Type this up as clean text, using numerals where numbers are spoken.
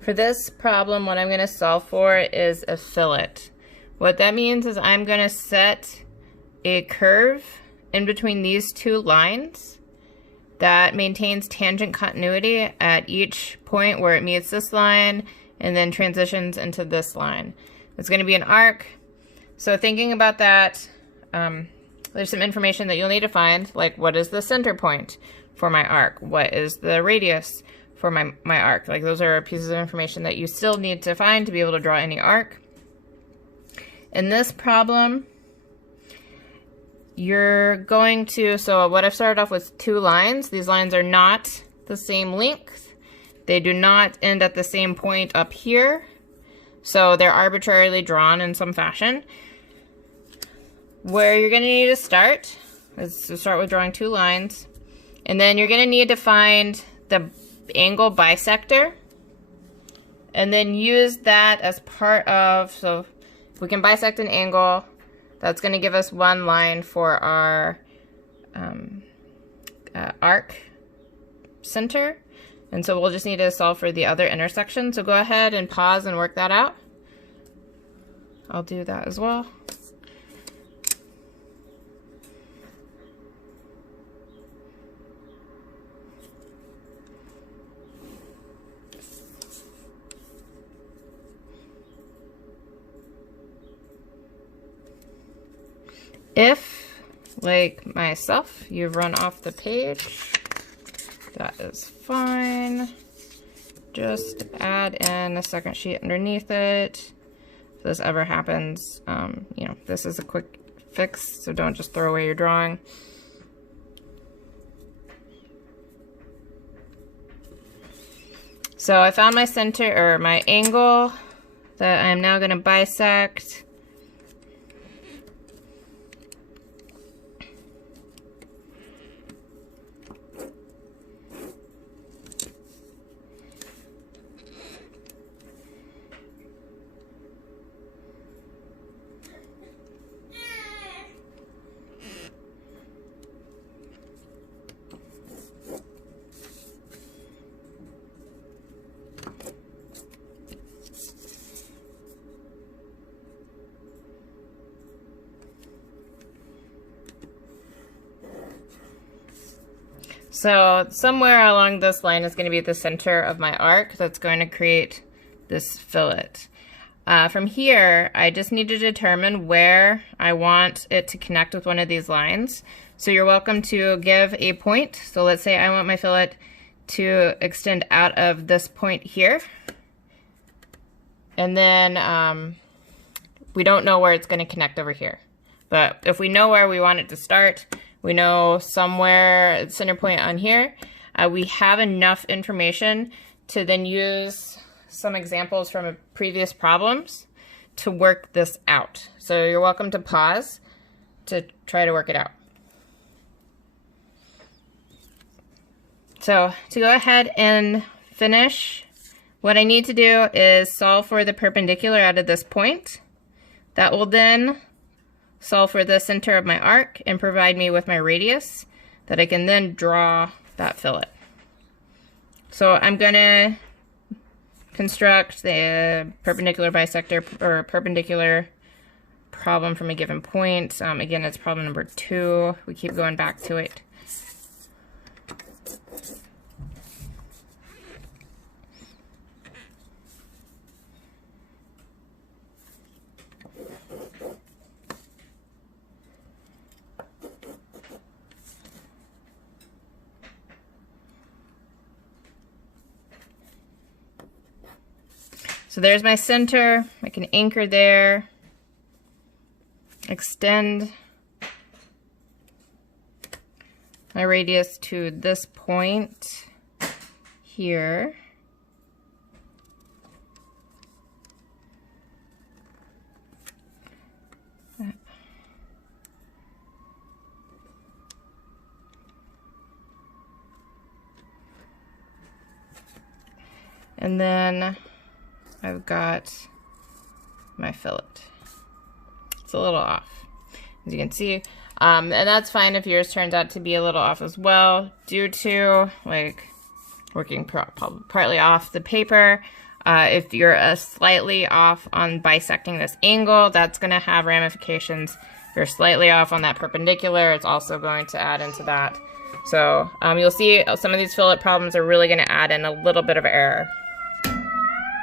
For this problem, what I'm going to solve for is a fillet. What that means is I'm going to set a curve in between these two lines that maintains tangent continuity at each point where it meets this line and then transitions into this line. It's going to be an arc. So thinking about that, there's some information that you'll need to find, like what is the center point for my arc? What is the radius for my arc? Like those are pieces of information that you still need to find to be able to draw any arc. In this problem, you're going to, so what I've started off with two lines. These lines are not the same length. They do not end at the same point up here. So they're arbitrarily drawn in some fashion. Where you're going to need to start is to start with drawing two lines. And then you're going to need to find the angle bisector. And then use that as part of, so we can bisect an angle. That's going to give us one line for our arc center. And so we'll just need to solve for the other intersection. So go ahead and pause and work that out. I'll do that as well. If, like myself, you run off the page, that is fine. Just add in a second sheet underneath it. If this ever happens, you know, this is a quick fix, so don't just throw away your drawing. So I found my center, or my angle, that I'm now going to bisect. So somewhere along this line is going to be the center of my arc that's going to create this fillet. From here, I just need to determine where I want it to connect with one of these lines. So you're welcome to give a point. So let's say I want my fillet to extend out of this point here. And then we don't know where it's going to connect over here. But if we know where we want it to start, we know somewhere at center point on here, we have enough information to then use some examples from previous problems to work this out. So you're welcome to pause to try to work it out. So to go ahead and finish, what I need to do is solve for the perpendicular out of this point. That will then solve for the center of my arc and provide me with my radius that I can then draw that fillet. So I'm going to construct the perpendicular bisector or perpendicular problem from a given point. Again, it's problem number 2. We keep going back to it. So there's my center. I can anchor there, extend my radius to this point here. And then I've got my fillet. It's a little off, as you can see. And that's fine if yours turns out to be a little off as well, due to like working partly off the paper. If you're slightly off on bisecting this angle, that's going to have ramifications. If you're slightly off on that perpendicular, it's also going to add into that. So you'll see some of these fillet problems are really going to add in a little bit of error.